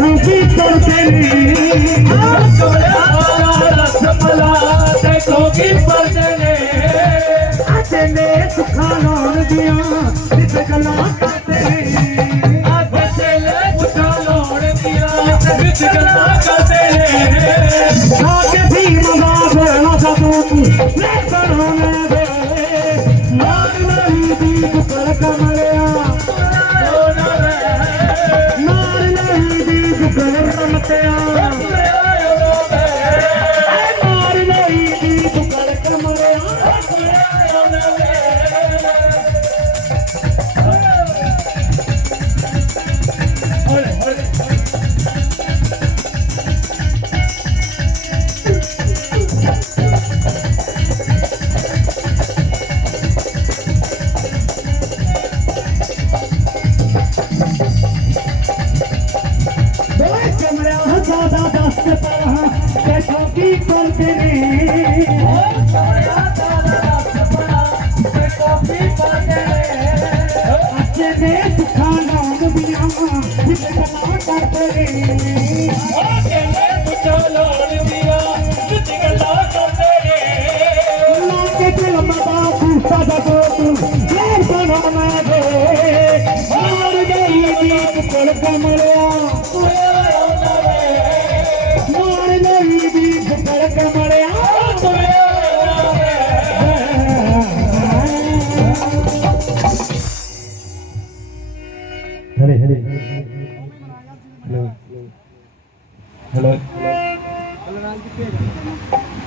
ਤੈਥੋਂ ਕੀ ਕਰਦੇ ਨੇ। ਕਮਲਿਆ ਸਾਰਾ ਰਸ ਮਲਾ ਤੇ ਕੋਕੀ ਪਰਦੇ ਨੇ। ਅੱਜ ਨੇ ਸੁੱਖਾਂ ਲਾਉਣ ਦੀਆਂ ਇਸ ਗੱਲਾਂ ਕਰਦੇ ਨੇ। ਅੱਜ ਤੇਲੇ ਪੁੱਛਾ ਲੋੜ ਦੀਆਂ ਵਿੱਚ ਗੱਲਾਂ ਕਰਦੇ ਨੇ। ਆ ਕੇ ਵੀ ਮੰਗਾ ਬਣਾ ਤੂੰ ਲੈ ਬਣਾਉਣੇ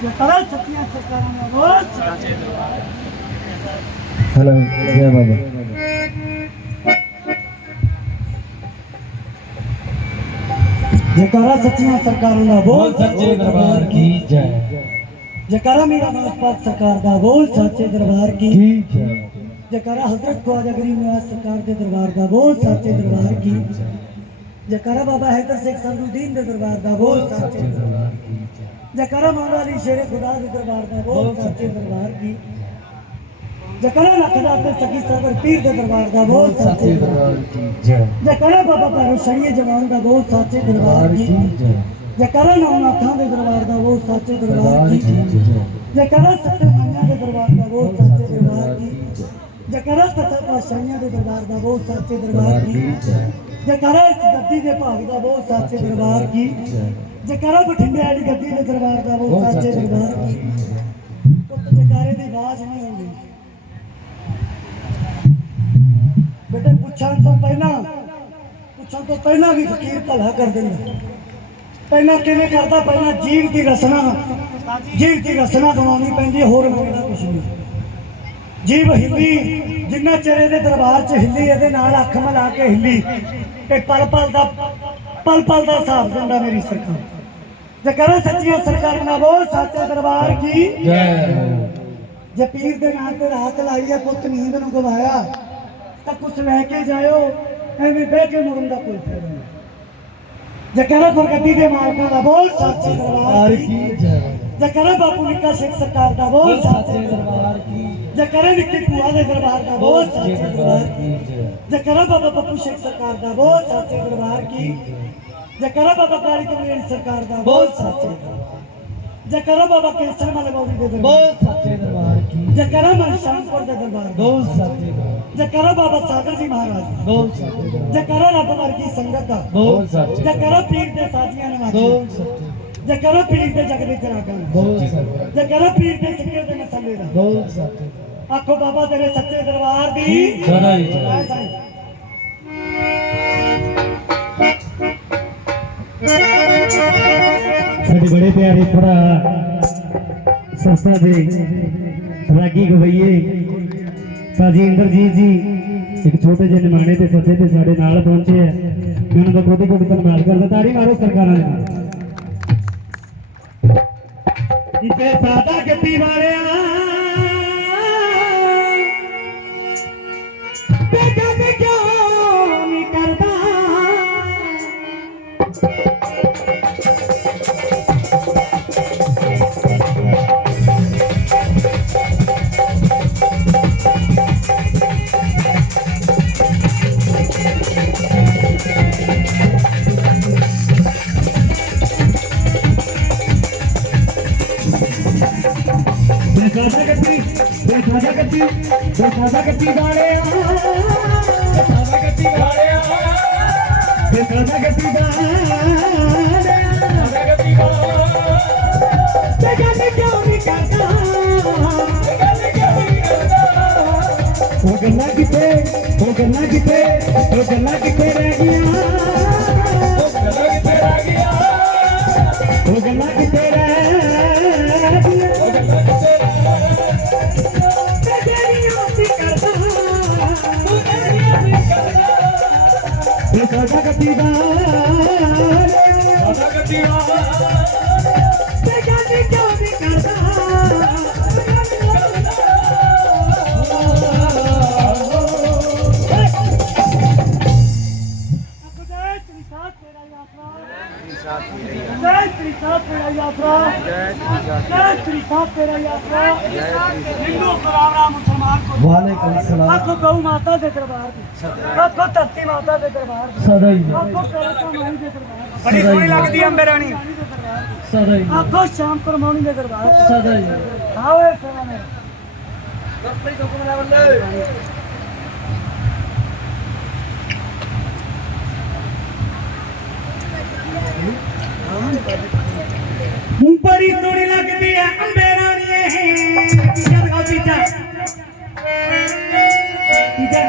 ਤਰਾ ਸੱਚੀਆਂ ਸਰਕਾਰਾਂ ਦਾ ਰੋਜ਼ ਹੈਲੋ ਜੈ ਬਾਬਾ ਜਕਾਰਾ ਸੱਚੀਆਂ ਸਰਕਾਰਾਂ ਦਾ ਬੋਲ ਸੱਚੇ ਦਰਬਾਰ ਕੀ ਜੈ ਜਕਾਰਾ ਮੇਰਾ ਨਾਸਪਾਤ ਸਰਕਾਰ ਦਾ ਬੋਲ ਸੱਚੇ ਦਰਬਾਰ ਕੀ ਕੀ ਜੈ ਜਕਾਰਾ ਹਜ਼ਰਤ ਖਵਾਜਾ ਗਰੀਬ ਨਿਵਾਸ ਸਰਕਾਰ ਦੇ ਦਰਬਾਰ ਦਾ ਬੋਲ ਸੱਚੇ ਦਰਬਾਰ ਕੀ ਜਕਾਰਾ ਬਾਬਾ ਹੈਦਰ ਸਿੰਘ ਸੰਧੂਦੀਨ ਦੇ ਦਰਬਾਰ ਦਾ ਬੋਲ ਜਕਾਰਾ ਮੌਲਾ ਅਲੀ ਸ਼ੇਰ ਖੁਦਾ ਦੇ ਦਰਬਾਰ ਦਾ ਬੋਲ ਸੱਚੇ ਦਰਬਾਰ ਕੀ ਜਕਾਰਾ ਲਖਦਾ ਤੇ ਸਖੀ ਸਰਵਰ ਪੀਰ ਦੇ ਦਰਬਾਰ ਦਾ ਬੋਲ ਸੱਚੇ ਦਰਬਾਰ ਕੀ ਜੈ। ਜਕਾਰਾ ਬਾਬਾ ਭੈਰੋ ਸ਼ਰੀਏ ਜਵਾਨ ਦਾ ਬੋਲ ਸੱਚੇ ਦਰਬਾਰ ਕੀ ਜੈ। ਜਕਾਰਾ ਨੌਨਾਥਾਂ ਦੇ ਦਰਬਾਰ ਦਾ ਬੋਲ ਸੱਚੇ ਦਰਬਾਰ ਕੀ ਜੈ। ਜਕਰਾ ਸੱਤੇ ਮਾਈਆਂ ਦੇ ਦਰਬਾਰ ਦਾ ਬਹੁਤ ਸੱਚੇ ਦਰਬਾਰ ਕੀ ਜਕਰਾ ਸੱਤੇ ਪਾਸ਼ਾਈਆਂ ਦੇ ਦਰਬਾਰ ਦਾ ਬਹੁਤ ਸੱਚੇ ਦਰਬਾਰ ਕੀ ਜਕਰਾ ਇਸ ਗੱਦੀ ਦੇ ਭਾਗ ਦਾ ਬਹੁਤ ਸੱਚੇ ਦਰਬਾਰ ਕੀ ਜਕਰਾ ਬਠਿੰਡੇ ਵਾਲੀ ਗੱਦੀ ਦੇ ਦਰਬਾਰ ਦਾ ਬਹੁਤ ਸੱਚੇ ਦਰਬਾਰ ਕੀ ਪੁੱਤ ਜਕਾਰੇ ਦੀ ਆਵਾਜ਼ ਨਹੀਂ ਆਉਂਦੀ। ਬੇਟੇ ਪੁੱਛਣ ਤੋਂ ਪਹਿਲਾਂ ਪੁੱਛਣ ਤੋਂ ਪਹਿਲਾਂ ਵੀ ਫਕੀਰ ਭਲਾ ਕਰ ਦਿੰਦਾ। ਪਹਿਲਾਂ ਕਿਵੇਂ ਕਰਦਾ? ਪਹਿਲਾਂ ਜੀਵ ਦੀ ਰਸਨਾ ਜੀਵ ਦੀ ਰਸਨਾ ਬਣਾਉਣੀ ਪੈਂਦੀ ਹੋਰ ਮੰਗਦਾ ਕੁਛ ਨਹੀਂ। ਜੀਵ ਹਿੱਲੀ ਜਿੰਨਾ ਚਿਰ ਦੇ ਦਰਬਾਰ 'ਚ ਹਿੱਲੀ ਇਹਦੇ ਨਾਲ ਅੱਖ ਮਿਲਾ ਕੇ ਹਿੱਲੀ। ਤੇ ਪਲ ਪਲ ਦਾ ਪਲ ਪਲ ਦਾ ਹਿਸਾਬ ਦਿੰਦਾ ਮੇਰੀ ਸਰਕਾਰ। ਜੇ ਕਰੋ ਸੱਚੀਆਂ ਸਰਕਾਰ ਨਾ ਬੋਲ ਸੱਚੇ ਦਰਬਾਰ ਕੀ? ਜੈ ਜੇ ਪੀਰ ਦੇ ਨਾਂ ਤੇ ਰਾਤ ਲਾਈ ਹੈ ਪੁੱਤ ਨੀਂਦ ਨੂੰ ਗਵਾਇਆ ਤਾਂ ਕੁਛ ਲੈ ਕੇ ਜਾਇਓ ਐਵੇਂ ਬਹਿ ਕੇ ਮੁੜਨ ਦਾ ਕੋਈ ਫਾਇਦਾ ਨਹੀਂ। ਜੇ ਕਰੋ ਗੁਰਗੱਦੀ ਦੇ ਮਾਲਕਾਂ ਦਾ ਬੋਲ ਸੱਚੇ ਦਰਬਾਰ ਕੀ ਜੈ। ਜੇ ਕਰੋ ਬਾਪੂ ਨਿੱਕਾ ਸਿੱਖ ਸਰਕਾਰ ਦਾ ਬੋਲ ਸੱਚੇ ਦਰਬਾਰ ਕੀ ਜੇ। ਕਰੋ ਨਿੱਕੀ ਭੂਆ ਦੇ ਦਰਬਾਰ ਦਾ ਬੋਲ ਸੱਚੇ ਦਰਬਾਰ ਕੀ ਜੈ। ਜੇ ਕਰੋ ਬਾਬਾ ਬੱਪੂ ਸਿੱਖ ਸਰਕਾਰ ਦਾ ਬੋਲ ਸੱਚੇ ਦਰਬਾਰ ਕੀ ਜੇ। ਕਰੋ ਬਾਬਾ ਕਾਲੀ ਕਮੇਰੀ ਸਰਕਾਰ ਦਾ ਬੋਲ ਸੱਚੇ ਦਰਬਾਰ। ਜੇ ਕਰੋ ਬਾਬਾ ਕੇਸਰ ਮਲ ਗੌਰੀ ਦੇ ਦਰਬਾਰ ਬਹੁਤ ਸੱਚੇ ਦਰਬਾਰ ਕੀ ਜੇ। ਕਰੋ ਮਨ ਸ਼ਾਮਪੁਰ ਦੇ ਦਰਬਾਰ ਦਾ। ਬਹੁਤ ਸੱਚੇ ਦਰਬਾਰ ਜੇ ਕਰੋ ਬਾਬਾ ਸਾਗਰ ਜੀ ਮਹਾਰਾਜ ਦਾ। ਬਹੁਤ ਸੱਚੇ ਦਰਬਾਰ ਜੇ ਕਰੋ ਰੱਬ ਵਰਗੀ ਸੰਗਤ ਦਾ। ਬਹੁਤ ਸੱਚੇ ਜੇ ਕਰੋ ਪੀਰ ਦੇ ਸਾਥੀਆਂ ਨਵਾਜ਼ੀ ਬਹੁਤ ਸੱਚੇ ਜੇ ਕਰੋ ਪੀਰ ਦੇ ਜਗ ਦੇ ਚਰਾਗਾਂ ਦਾ। ਬਹੁਤ ਸੱਚੇ। ਜੇ ਕਰੋ ਪੀਰ ਦੇ ਸਿੱਕੇ ਦੇ ਮਸਲੇ ਦਾ। ਬਹੁਤ ਸੱਚੇ। ਆਖੋ ਬਾਬਾ ਤੇਰੇ ਸੱਚੇ ਦਰਬਾਰ ਦੀ। ਜੈ ਸਾਈਂ। ਸਾਡੇ ਬੜੇ ਪਿਆਰੇ ਭਰਾ ਸੰਸਥਾ ਦੇ ਰਾਗੀ ਗਵਈਏ। ਕਾਜੀ ਇੰਦਰਜੀਤ ਜੀ ਇੱਕ ਛੋਟੇ ਜਿਹੇ ਨਿਮਾਣੇ ਤੇ ਸੱਦੇ ਤੇ ਸਾਡੇ ਨਾਲ ਪਹੁੰਚੇ ਆ। ਮੈਂ ਉਹਨਾਂ ਦਾ ਕੋਟੀ ਕੋਟੀ ਧੰਨਵਾਦ ਕਰਦਾ। ਤਾੜੀ ਮਾਰੋ ਸਰਕਾਰਾਂ ਦੇ ਨਾਲ ਸਾਦਾ ਗੱਦੀ ਵਾਲਿਆ ਬੇਗਾ ਤੇ ਗੱਤੀ ਬੇਸਾਦਾ ਗੱਤੀ ਵਾਲਿਆ ਸਾਦਾ ਗੱਤੀ ਵਾਲਿਆ ਬੇਸਾਦਾ ਗੱਤੀ ਵਾਲਿਆ ਸਾਦਾ ਗੱਤੀ ਵਾਲਿਆ ਤੇ ਗੱਲ ਕਿਉਂ ਨਹੀਂ ਕਰਦਾ ਗੱਲ ਕਿਉਂ ਨਹੀਂ ਕਰਦਾ ਉਹ ਗੱਲਾਂ ਕਿੱਥੇ ਉਹ ਗੱਲਾਂ ਕਿੱਥੇ ਉਹ ਗੱਲਾਂ ਕਿੱਥੇ ਰਹਿ ਗਈਆਂ ਉਹ ਗੱਲਾਂ ਕਿੱਥੇ ਰਹਿ ਗਿਆ ਉਹ ਗੱਲਾਂ ਕਿੱਥੇ ਰਹਿ ਗਈਆਂ ਬੇਸਾਦਾ ਗੱਤੀ ਵਾਲਿਆ ਸਾਦਾ ਗੱਤੀ ਵਾਲਿਆ ਤੇ ਗੱਲ ਕਿਉਂ ਜੈ ਤੇਰੀ ਯਾਤਰਾ ਜੈ ਤੇਰੀ ਸਾਥ ਤੇਰਾ ਯਾਤਰਾ ਹਿੰਦੂ ਬਰਾਬਰਾ ਮੁਸਲਮਾਨ ਕੋ ਵਾਲੇਕੁਮ ਸਲਾਮ ਆਖੋ ਗਊ ਮਾਤਾ ਦੇ ਦਰਬਾਰ ਦੀ। ਆਖੋ ਧਰਤੀ ਮਾਤਾ ਦੇ ਦਰਬਾਰ ਦੀ। ਸਦਾ ਹੀ। ਆਖੋ ਕਰਤਾ ਮਾਈ ਦੇ ਦਰਬਾਰ ਬੜੀ ਸੋਹਣੀ ਲੱਗਦੀ ਅੰਬੇ ਰਾਣੀ ਸਦਾ ਹੀ। ਆਖੋ ਸ਼ਾਮ ਪਰਮਾਉਣੀ ਦੇ ਦਰਬਾਰ ਸਦਾ ਹੀ। ਆਵੇ ਸੇਵਾ ਮੇਰੇ ਬੜੀ ਸੋਹਣੀ ਲੱਗਦੀ ਐ ਅੰਬੇ ਰਾਣੀਏ। ਤੀਜਾ ਲਗਾਓ ਤੀਜਾ ਤੀਜਾ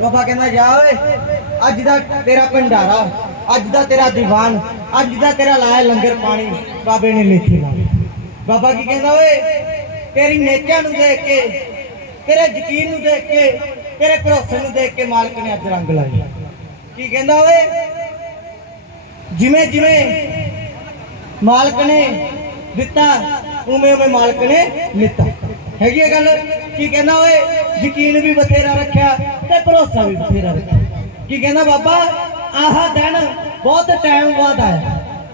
ਬਾਬਾ ਕਹਿੰਦਾ, ਜਾ ਓਏ, ਅੱਜ ਦਾ ਤੇਰਾ ਭੰਡਾਰਾ, ਅੱਜ ਦਾ ਤੇਰਾ ਦੀਵਾਨ, ਅੱਜ ਦਾ ਤੇਰਾ ਲਾਇਆ ਲੰਗਰ ਪਾਣੀ, ਬਾਬੇ ਨੇ ਲਿਖੀ ਲਾ ਬਾਬਾ ਕੀ ਕਹਿੰਦਾ, ਓਏ, ਤੇਰੀ ਨੇਚਾਂ ਨੂੰ ਦੇਖ ਕੇ, ਤੇਰੇ ਯਕੀਨ ਨੂੰ ਦੇਖ ਕੇ, ਤੇਰੇ ਭਰੋਸੇ ਨੂੰ ਦੇਖ ਕੇ ਮਾਲਕ ਨੇ ਅੱਜ ਰੰਗ ਲਾਇਆ। ਕੀ ਕਹਿੰਦਾ, ਓਏ, ਜਿਵੇਂ ਜਿਵੇਂ ਮਾਲਕ ਨੇ ਦਿੱਤਾ, ਉਵੇਂ ਉਵੇਂ ਮਾਲਕ ਨੇ ਲਿੱਤਾ। ਹੈਗੀ ਇਹ ਗੱਲ? ਕੀ ਕਹਿੰਦਾ ਓਏ? ਯਕੀਨ ਵੀ ਬਥੇਰਾ ਰੱਖਿਆ ਤੇ ਭਰੋਸਾ ਵੀ ਬਥੇਰਾ ਰੱਖਿਆ। ਕੀ ਕਹਿੰਦਾ ਬਾਬਾ? ਆਹ ਦਿਨ ਬਹੁਤ ਟਾਈਮ ਬਾਅਦ ਆਇਆ।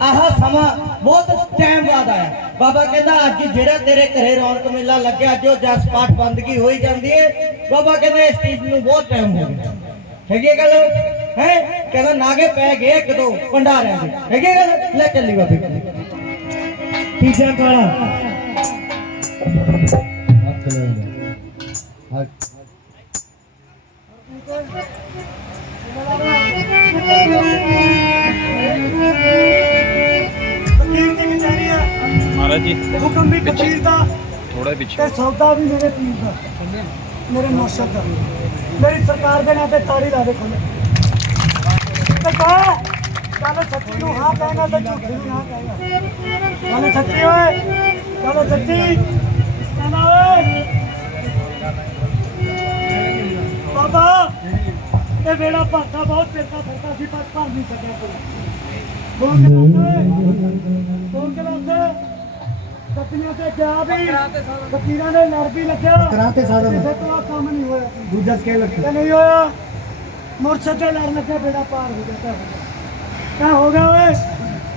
ਆਹ ਸਮਾਂ ਬਹੁਤ ਟਾਈਮ ਬਾਅਦ ਆਇਆ। ਬਾਬਾ ਕਹਿੰਦਾ, ਅੱਜ ਜਿਹੜਾ ਤੇਰੇ ਘਰੇ ਰੌਣਕ ਮੇਲਾ ਲੱਗਿਆ ਜੋ ਜਸ ਪਾਠ ਬੰਦਗੀ ਹੋਈ ਜਾਂਦੀ ਏ? ਬਾਬਾ ਕਹਿੰਦਾ, ਇਸ ਚੀਜ਼ ਨੂੰ ਬਹੁਤ ਟਾਈਮ ਹੋ ਗਿਆ। ਹੈਗੀ ਇਹ ਗੱਲ? ਹੈ? ਕਹਿੰਦਾ, ਨਾਗੇ ਪੈ ਗਏ ਇੱਕ ਦੋ ਭੰਡਾਰਿਆਂ ਦੇ। ਹੈਗੀ ਇਹ ਗੱਲ? ਲੈ ਚੱਲੀ ਬਾਬੇ। ਤੀਜਾ ਕਾਲਾ। ਆ ਮਹਾਰਾਜ ਜੀ ਹੁਕਮ ਵੀ ਫਕੀਰ ਦਾ ਥੋੜਾ ਪਿੱਛੇ ਤੇ ਸੌਦਾ ਵੀ ਮੇਰੇ ਪੀਰ ਦਾ। ਮੇਰੇ ਮੁਰਸ਼ਦ ਦਾ। ਮੇਰੀ ਸਰਕਾਰ ਦੇ ਨਾਂ ਤੇ ਤਾੜੀ ਲਾ ਦੇ ਖੋਲੇ ਤੇ ਕਹ ਗੱਲ ਸੱਚੀ ਨੂੰ ਹਾਂ ਕਹਿਣਾ ਤੇ ਝੂਠੀ ਨੂੰ ਹਾਂ ਕਹਿਣਾ। ਗੱਲ ਸੱਚੀ ਓਏ ਗੱਲ ਸੱਚੀ। ਬਾਬਾ ਇਹ ਵੇੜਾ ਬਹੁਤ ਫਿਰਦਾ ਫਿਰਦਾ ਸੀ ਪਰ ਭਰ ਨਹੀਂ ਸਕਿਆ ਕੋਈ। ਬੋਲ ਕੇ ਦੱਸ ਬੋਲ ਕੇ ਦੱਸ ਕੱਤੀਆਂ ਤੇ ਗਿਆ ਵੀ ਫਕੀਰਾਂ ਦੇ ਲੜ ਵੀ ਲੱਗਿਆ। ਕਰਾਂ ਤੇ ਸਾਧਨ। ਕਿਸੇ ਤੋਂ ਆਹ ਕੰਮ ਨਹੀਂ ਹੋਇਆ। ਦੂਜਾ ਸਕੇਲ ਰੱਖ। ਤੇ ਨਹੀਂ ਹੋਇਆ। ਮੁਰਸ਼ਦ ਦੇ ਲੜ ਲੱਗਿਆ ਬੇੜਾ ਪਾਰ ਹੋ ਗਿਆ ਹੋ ਗਿਆ ਓਏ?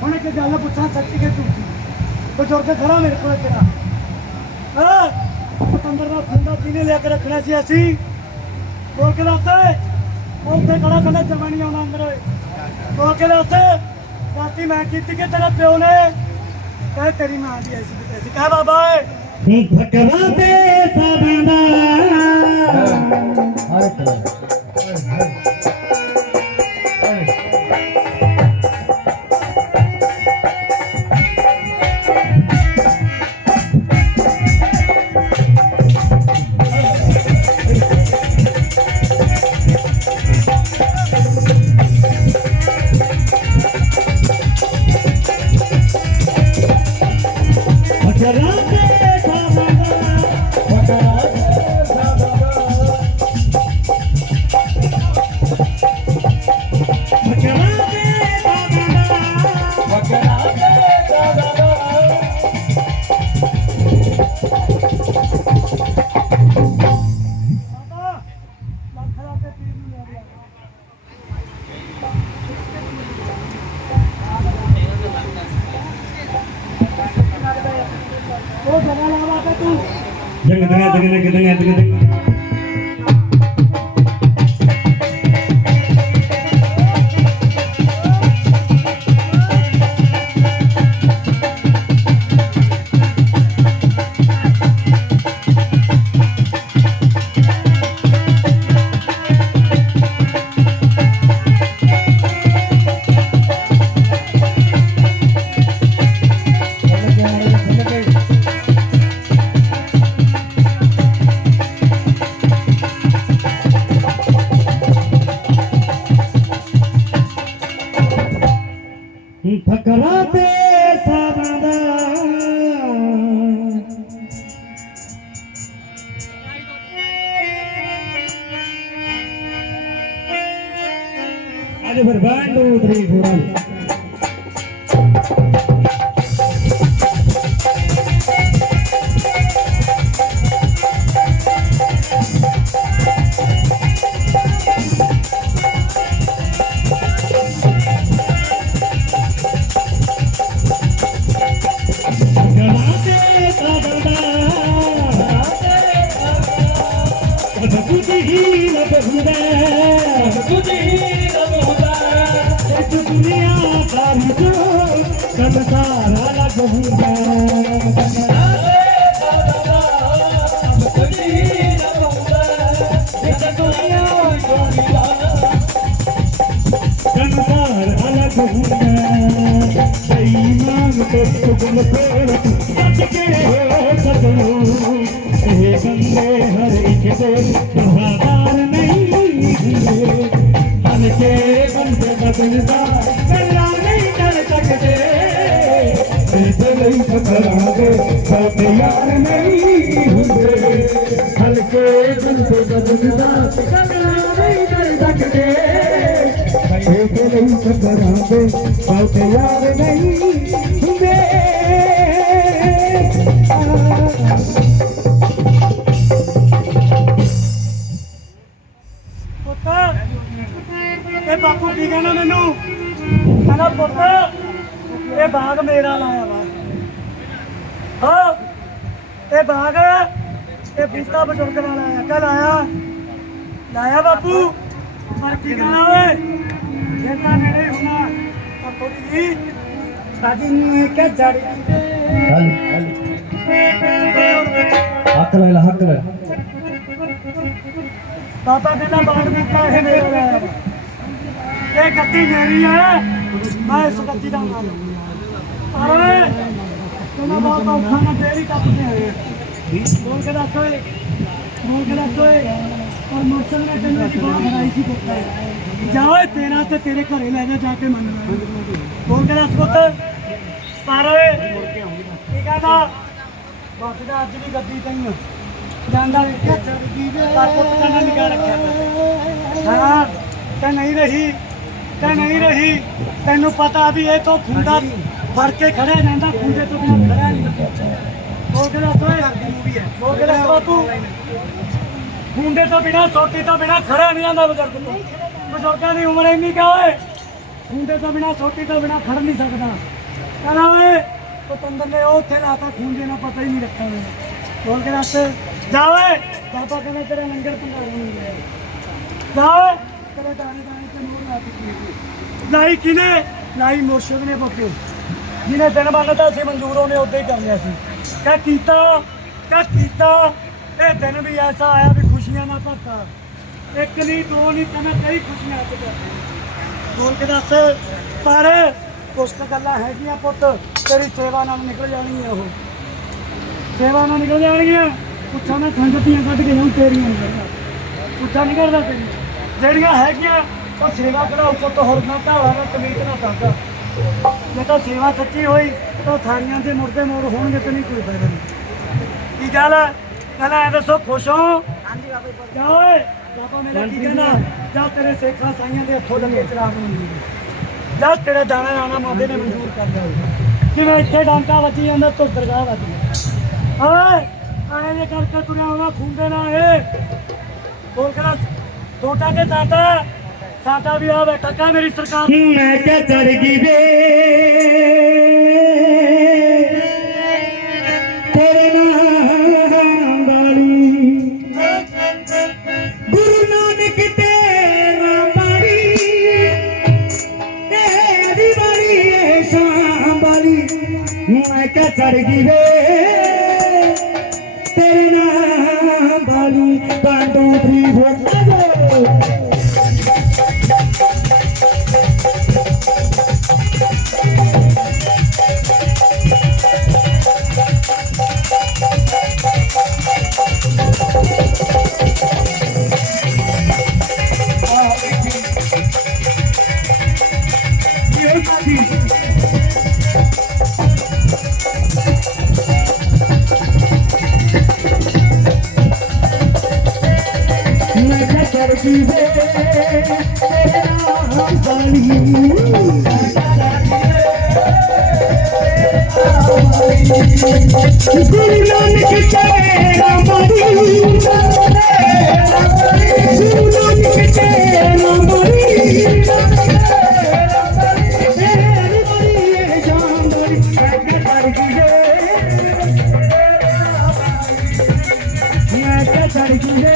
ਹੁਣ ਇੱਕ ਗੱਲ ਪੁੱਛਾਂ ਸੱਚੀ ਕਿ ਝੂਠੀ? ਬਜ਼ੁਰਗ ਖੜਾ ਮੇਰੇ ਕੋਲ ਤੇਰਾ। ਹਾਂ ਪਤੰਦਰ ਦਾ ਖੰਡਾ ਕਿਨੇ ਲਿਆ ਕੇ ਰੱਖਣਾ ਸੀ ਅਸੀਂ? ਬੋਲ ਕੇ ਦੱਸ ਉੱਥੇ ਖੜਾ ਕਹਿੰਦਾ ਜਮਾ ਨਹੀਂ ਆਉਂਦਾ ਅੰਦਰ। ਓਏ ਬੋਲ ਕੇ ਦੱਸ ਰਾਤੀ ਮੈਂ ਕੀਤੀ ਕਿ ਤੇਰੇ ਪਿਓ ਨੇ? ਕਹੇ ਤੇਰੀ ਮਾਂ ਦੀ ਐਸੀ ਤੇ ਐਸੀ ਕਹ ਬਾਬਾ ਓਏ ਨੀ ਭਟਵਾ ਤੇ ਸਾਧਾਂ ਦਾ। ਤੰਗ ਹਲਕੇ ਬੰਦੇ ਬਦਲਦਾ ਗੱਲਾਂ ਨਹੀਂ ਕਰ ਸਕਦੇ ਤੇ ਲਈ ਫਕਰਾਂਗੇ ਬਹੁਤ ਯਾਰ ਨਹੀਂ ਹੁੰਦੇ ਹਲਕੇ ਬੰਦੇ ਬਦਲਦਾ ਗੱਲਾਂ ਨਹੀਂ ਕਰ ਸਕਦੇ ਇਹ ਲਈ ਫਕਰਾਂਗੇ ਬਹੁਤ ਯਾਰ ਨਹੀਂ ਹੁੰਦੇ ਪੁੱਤ ਇਹ ਬਾਪੂ ਕੀ ਕਹਿਣਾ ਮੈਨੂੰ ਕਹਿੰਦਾ ਪੁੱਤ ਇਹ ਬਾਗ ਮੇਰਾ ਲਾਇਆ ਵਾ ਹਾਂ ਇਹ ਬਾਗ ਇਹ ਬੂਟਾ ਬਜ਼ੁਰਗ ਨਾਲ ਲਾਇਆ ਕਾ ਲਾਇਆ ਲਾਇਆ ਬਾਪੂ ਪਰ ਕੀ ਕਹਿੰਦਾ ਓਏ ਜੇ ਤਾਂ ਮੇਰੇ ਹੀ ਹੋਣਾ ਤਾਂ ਥੋੜੀ ਜੀ ਨੇ ਕਿ ਜੜੀ ਹੱਕ ਲੈ ਲਾ ਹੱਕ ਲੈ। ਪਾਪਾ ਕਹਿੰਦਾ ਬਾਗ ਬੂਟਾ ਇਹ ਮੇਰਾ ਲਾਇਆ ਇਹ ਗੱਦੀ ਮੇਰੀ ਹੈ ਮੈਂ ਇਸ ਗੱਦੀ ਦਾ ਨਾਮ ਪਰ ਓਏ ਕਹਿੰਦਾ ਬਾਪਾ ਉਠਾਣਾ ਤੇਰੀ ਕੱਪ ਤੇ ਆਏ। ਬੋਲ ਕੇ ਦੱਸ ਓਏ ਬੋਲ ਕੇ ਦੱਸ ਓਏ। ਪਰ ਮੋਚਨ ਨੇ ਤੈਨੂੰ ਇੱਕ ਬਾਤ ਬਣਾਈ ਸੀ ਪੁੱਤ ਜਾ ਓਏ ਤੇਰਾ ਤੇ ਤੇਰੇ ਘਰੇ ਲੈ ਜਾ ਜਾ ਕੇ ਮੰਨ ਲੈ। ਬੋਲ ਕੇ ਦੱਸ ਪੁੱਤ ਪਰ ਓਏ। ਕੀ ਕਹਿੰਦਾ? ਬਸ ਦਾ ਅੱਜ ਵੀ ਗੱਦੀ ਤੈਨੂੰ ਜਾਂਦਾ ਵੇਖਿਆ ਚੜਦੀ ਵੇ ਪਰ ਪੁੱਤ ਕਹਿੰਦਾ ਨਿਗਾਹ ਰੱਖਿਆ। ਹਾਂ ਤੇ ਨਹੀਂ ਰਹੀ ਤੇ ਨਹੀਂ ਰਹੀ। ਤੈਨੂੰ ਪਤਾ ਵੀ ਇਹ ਤੋਂ ਖੁੰਡਾ ਫੜ ਕੇ ਖੜਿਆ ਜਾਂਦਾ ਖੁੰਡੇ ਤੋਂ ਬਿਨਾਂ ਖੜਿਆ ਨਹੀਂ। ਉਹ ਕਿਹੜਾ ਸੋਏ ਮੂਵੀ ਹੈ। ਉਹ ਕਿਹੜਾ ਬਾਪੂ ਖੁੰਡੇ ਤੋਂ ਬਿਨਾਂ ਸੋਟੀ ਤੋਂ ਬਿਨਾਂ ਖੜਿਆ ਨਹੀਂ ਜਾਂਦਾ ਬਜ਼ੁਰਗ ਤੋਂ। ਬਜ਼ੁਰਗਾਂ ਦੀ ਉਮਰ ਇੰਨੀ ਕਾ ਓਏ ਖੁੰਡੇ ਤੋਂ ਬਿਨਾਂ, ਸੋਟੀ ਤੋਂ ਬਿਨਾਂ ਖੜ ਨਹੀਂ ਸਕਦਾ। ਕਹਿੰਦਾ ਓਏ, ਪਤੰਦਰ ਨੇ ਉਹ ਉੱਥੇ ਲਾਤਾ ਖੁੰਡੇ ਨਾਲ ਪਤਾ ਹੀ ਨਹੀਂ ਰੱਖਿਆ ਹੋਇਆ। ਬੋਲ ਕੇ ਦੱਸ, ਜਾ ਓਏ, ਬਾਬਾ ਕਹਿੰਦਾ ਤੇਰਾ ਲੰਗਰ ਭੰਡਾਰ ਨਹੀਂ ਗਿਆ ਜਾ ਓਏ ਤੇਰੇ ਦਾਣੇ ਦਾਣੇ ਤੇ ਮੋਹਰ ਲਾ ਦਿੱਤੀ ਲਾਈ ਕਿਨੇ ਲਾਈ ਮੁਰਸ਼ਿਦ ਨੇ ਬੱਪੂ ਜਿਹਨੇ ਦਿਨ ਮੰਗਦਾ ਸੀ ਮਨਜ਼ੂਰ ਉਹਨੇ ਉਦਾਂ ਹੀ ਕਰ ਲਿਆ ਸੀ। ਕਾ ਕੀਤਾ? ਕਾ ਕੀਤਾ? ਇਹ ਦਿਨ ਵੀ ਐਸਾ ਆਇਆ ਵੀ ਖੁਸ਼ੀਆਂ ਨਾਲ ਭਰਤਾ। ਇੱਕ ਨਹੀਂ ਦੋ ਨਹੀਂ ਤੈਨੂੰ ਕਈ ਖੁਸ਼ੀਆਂ ਅੱਜ ਬੋਲ ਕੇ ਦੱਸ? ਪਰ ਕੁਛ ਕੁ ਗੱਲਾਂ ਹੈਗੀਆਂ ਪੁੱਤ ਤੇਰੀ ਸੇਵਾ ਨਾਲ ਨਿਕਲ ਜਾਣਗੀਆਂ ਉਹ। ਸੇਵਾ ਨਾਲ ਨਿਕਲ ਜਾਣਗੀਆਂ? ਪੁੱਛਾਂ ਮੈਂ ਖੰਡਤੀਆਂ ਕੱਢ ਕੇ ਜਾਉਂ ਤੇਰੀਆਂ ਨਹੀਂ ਪੁੱਛਾਂ ਨਹੀਂ ਕਰਦਾ ਤੇਰੀ ਜਿਹੜੀਆਂ ਹੈਗੀਆਂ ਉਹ ਸੇਵਾ ਕਰਾਉ ਪੁੱਤ ਹੋਰ ਨਾ ਢਾਲਾ ਨਾ ਕਮੀਜ਼ ਨਾ ਤਾਗਾ ਜੇ ਤਾਂ ਸੇਵਾ ਸੱਚੀ ਹੋਈ ਤਾਂ ਸਾਰੀਆਂ ਦੇ ਮੁਰਦੇ ਮੋੜ ਹੋਣਗੇ ਤੇ ਨਹੀਂ ਕੋਈ ਫਾਇਦਾ ਨਹੀਂ। ਕੀ ਗੱਲ? ਹੈ ਕਹਿੰਦਾ ਐ ਦੱਸੋ ਖੁਸ਼ ਹੋ? ਹਾਂਜੀ ਬਾਬਾ ਜਾ ਓਏ। ਬਾਬਾ ਮੇਰਾ ਕੀ ਕਹਿੰਦਾ? ਜਾ ਤੇਰੇ ਸੇਖਾਂ ਸਾਈਆਂ ਦੇ ਹੱਥੋਂ ਲੱਗੇ ਚਰਾਗ ਨੂੰ ਜਾ ਤੇਰੇ ਦਾਣਾ ਆਣਾ ਮਾਦੇ ਨੇ ਮਨਜ਼ੂਰ ਕਰ ਦਿਆ ਜਿਵੇਂ ਇੱਥੇ ਡਾਂਕਾ ਵੱਜੀ ਜਾਂਦਾ ਤੋਂ ਦਰਗਾਹ ਵੱਜੀ ਓਏ ਆਏ ਜੇ ਕਰਕੇ ਤੁਰਿਆ ਹੋਣਾ, ਖੁੰਡੇ ਨਾ ਇਹ। ਬੋਲ ਕੇ ਟੋਟਾ ਕੇ ਸਾਡਾ? ਸਾਡਾ ਵੀ ਆ ਬੈਠਾ ਕਾ ਮੇਰੀ ਸਰਕਾਰ ਮੈਂ ਕਿਆ ਚੜ ਗਈ ਵੇ। मैं क्या चढ़ गई रे ਗੁਰੂ ਨਾਨਕ ਤੇਰਾ ਮਰੀ ਗੁਰੂ ਨਾਨਕ ਤੇਰਾ ਮਰੀ ਮੈਂ ਕਿਹਾ ਚੜ ਗਈ ਵੇ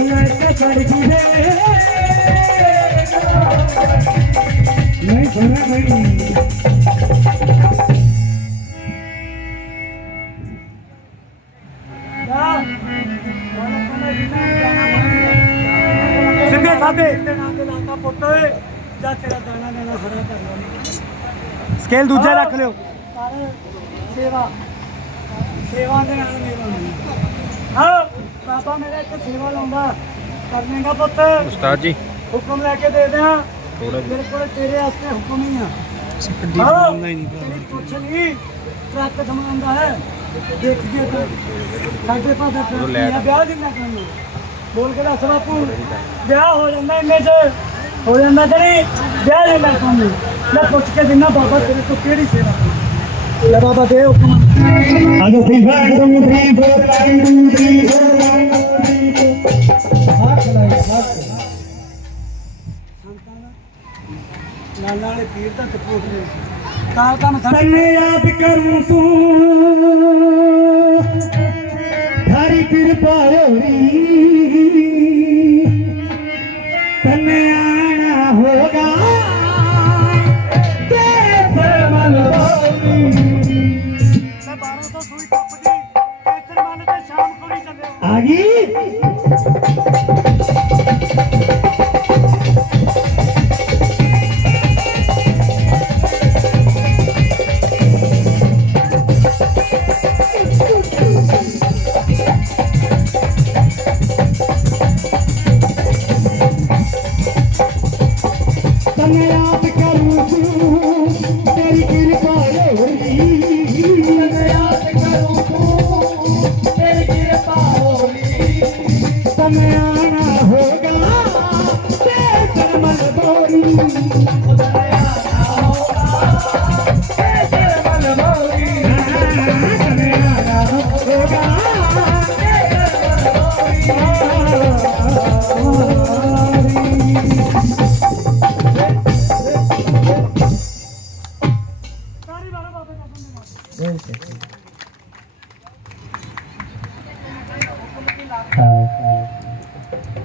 ਮੈਂ ਕਿਹਾ ਚੜ ਗਈ ਵੇ ਨਹੀਂ ਸੁਣਾ ਨਹੀਂ ਸਿੱਧੇ ਸਾਦੇ ਦੇ ਨਾਂ ਤੇ ਲਾਤਾ ਪੁੱਤ ਓਏ। ਜਾ ਤੇਰਾ ਦਾਣਾ ਲੈਣਾ ਖੜਾ ਕਰ ਲਿਆ ਸਕੇਲ ਦੂਜਾ ਰੱਖ ਲਿਓ। ਸੇਵਾ। ਸੇਵਾ ਦੇ ਨਾਲ ਮੇਰਾ ਹਾਂ ਬਾਬਾ ਮੇਰਾ ਇੱਕ ਸੇਵਾ ਲਾਉਂਦਾ। ਕਰਨੇਗਾ ਪੁੱਤ। ਉਸਤਾਦ ਜੀ। ਹੁਕਮ ਲੈ ਕੇ ਦੇ ਦਿਆਂ। ਮੇਰੇ ਕੋਲ ਤੇਰੇ ਵਾਸਤੇ ਹੁਕਮ ਹੀ ਆ। ਸਿੱਖੀ ਬਣਾਉਂਦਾ ਹੀ ਨਹੀਂ ਕੁਛ ਨਹੀਂ ਟਰੱਕ ਸਮਾਉਂਦਾ ਹੈ। ਦੇਖ ਕੇ ਤੂੰ। ਸਾਡੇ ਪਾਸ ਦਾ ਟਰੱਕ ਨਹੀਂ ਆ, ਵਿਆਹ ਕਿੰਨਾ ਕਰਨਾ ਬੋਲ ਕੇ ਦੱਸ ਬਾਪੂ। ਵਿਆਹ ਹੋ ਜਾਂਦਾ ਇੰਨੇ ਚ। ਹੋ ਜਾਂਦਾ ਨਹੀਂ ਵਿਆਹ ਨਹੀਂ ਕਰ ਪਾਉਂਦੇ ਲੈ ਪੁੱਛ ਕੇ ਦਿਨਾ ਬਾਬਾ ਤੇਰੇ ਤੋਂ ਕਿਹੜੀ ਸੇਵਾ? ਕਰਾਂ? ਲੈ ਬਾਬਾ ਦੇ ਹੁਕਮ। Two three four one two three four ਸੰਤਾਂ ਦਾ ਲਾਲਾ ਵਾਲੇ ਪੀਰ ਤਾਂ ਪੁੱਛ ਰਹੇ ਸੀ। ਤਾਂ ਕੰਮ ਸਾਡੇ ਯਾਦ ਕਰੂੰ ਤੂੰ। ਧਾਰੀ ਕਿਰਪਾ ਹੋਰੀ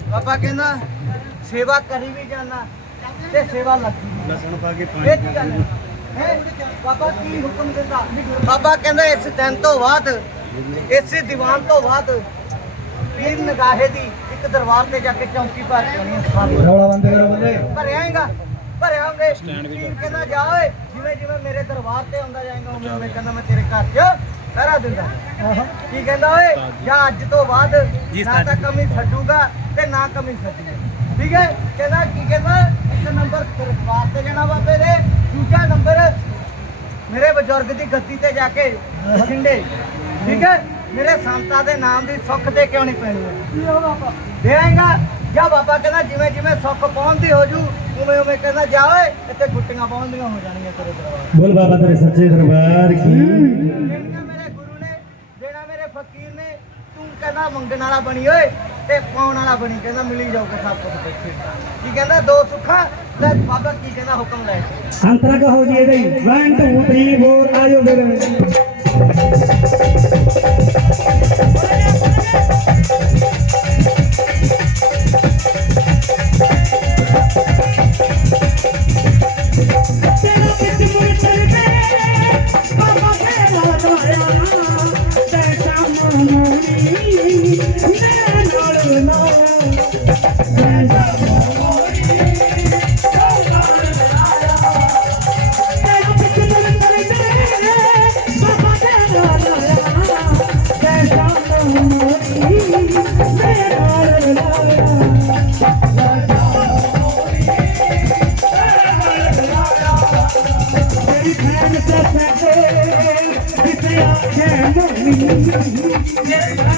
ਬਾਬਾ ਕਹਿੰਦਾ ਸੇਵਾ ਕਰੀ ਵੀ ਜਾਣਾ ਤੇ ਸੇਵਾ ਲੱਗੀ ਵੀ ਲਸਣ ਪਾ ਕੇ ਇਹ ਕੀ ਗੱਲ ਹੈ? ਹੈਂ? ਬਾਬਾ ਕੀ ਹੁਕਮ ਦਿੰਦਾ? ਬਾਬਾ ਕਹਿੰਦਾ ਇਸ ਦਿਨ ਤੋਂ ਬਾਅਦ ਇਸੇ ਦੀਵਾਨ ਤੋਂ ਬਾਅਦ ਪੀਰ ਨਗਾਹੇ ਦੀ ਇੱਕ ਦਰਬਾਰ ਤੇ ਜਾ ਕੇ ਚੌਂਕੀ ਭਰ ਕੇ ਆਉਣੀ ਹੈ। ਰੌਲਾ ਬੰਦ ਕਰੋ ਬੰਦੇ। ਭਰਿਆ ਆਏਗਾ ਭਰਿਆ ਆਉਂਗੇ ਪੀਰ ਕਹਿੰਦਾ ਜਾ ਓਏ। ਜਿਵੇਂ ਜਿਵੇਂ ਮੇਰੇ ਦਰਬਾਰ ਤੇ ਆਉਂਦਾ ਜਾਏਗਾ ਉਵੇਂ ਉਵੇਂ ਕਹਿੰਦਾ ਮੈਂ ਤੇਰੇ ਘਰ 'ਚ ਪਹਿਰਾ ਦਿੰਦਾ। ਕੀ ਕਹਿੰਦਾ ਓਏ? ਜਾਂ। ਅੱਜ ਤੋਂ ਬਾਅਦ ਨਾ ਤਾਂ ਕਮੀ ਛੱਡੂਗਾ ਤੇ ਨਾ ਕਮੀ ਛੱਡੂਗਾ। ਠੀਕ ਹੈ? ਕਹਿੰਦਾ ਕੀ ਕਹਿੰਦਾ? ਇੱਕ ਨੰਬਰ ਤੇਰੇ ਵਾਸਤੇ ਜਾਣਾ ਬਾਬੇ ਦੇ ਦੂਜਾ ਨੰਬਰ ਮੇਰੇ ਬਜ਼ੁਰਗ ਦੀ ਗੱਦੀ ਤੇ ਜਾ ਕੇ ਬਠਿੰਡੇ। ਠੀਕ ਹੈ? ਮੇਰੇ ਸੰਤਾਂ ਦੇ ਨਾਮ ਦੀ ਸੁੱਖ ਦੇ ਕਿਉਂ ਨਹੀਂ ਪੈਣੀ? ਹੈ ਕੀ ਹੋ ਬਾਬਾ? ਦੇ ਆਏਗਾ। ਜਾ ਬਾਬਾ ਕਹਿੰਦਾ ਜਿਵੇਂ ਜਿਵੇਂ ਸੁੱਖ ਪਹੁੰਚਦੀ ਹੋ ਜੂ ਉਵੇਂ ਉਵੇਂ ਕਹਿੰਦਾ ਜਾ ਓਏ ਇੱਥੇ ਗੁੱਟੀਆਂ ਪਹੁੰਚਦੀਆਂ ਹੋ ਜਾਣੀਆਂ ਤੇਰੇ ਦਰਬਾਰ ਬੋਲ ਬਾਬਾ ਤੇਰੇ ਸੱਚੇ ਦਰਬਾਰ ਕੀ? ਕਹਿੰਦਾ ਮੰਗਣ ਵਾਲਾ ਬਣੀ ਓਏ ਤੇ ਪਾਉਣ ਵਾਲਾ ਬਣੀ ਕਹਿੰਦਾ ਮਿਲੀ ਜਾਊਗਾ ਸਭ ਕੁਝ ਦੇਖੀ। ਕੀ ਕਹਿੰਦਾ ਦੋ ਸੁੱਖਾਂ ਤੇ ਬਾਬਾ ਕੀ ਕਹਿੰਦਾ ਹੁਕਮ ਲੈ ਅੰਤਰਾ ਕਹੋ ਜੀ ਇਹਦੇ 1 2 3 4 ਆਇਓ ਮੇਰੇ thank you ਸੂਰਤ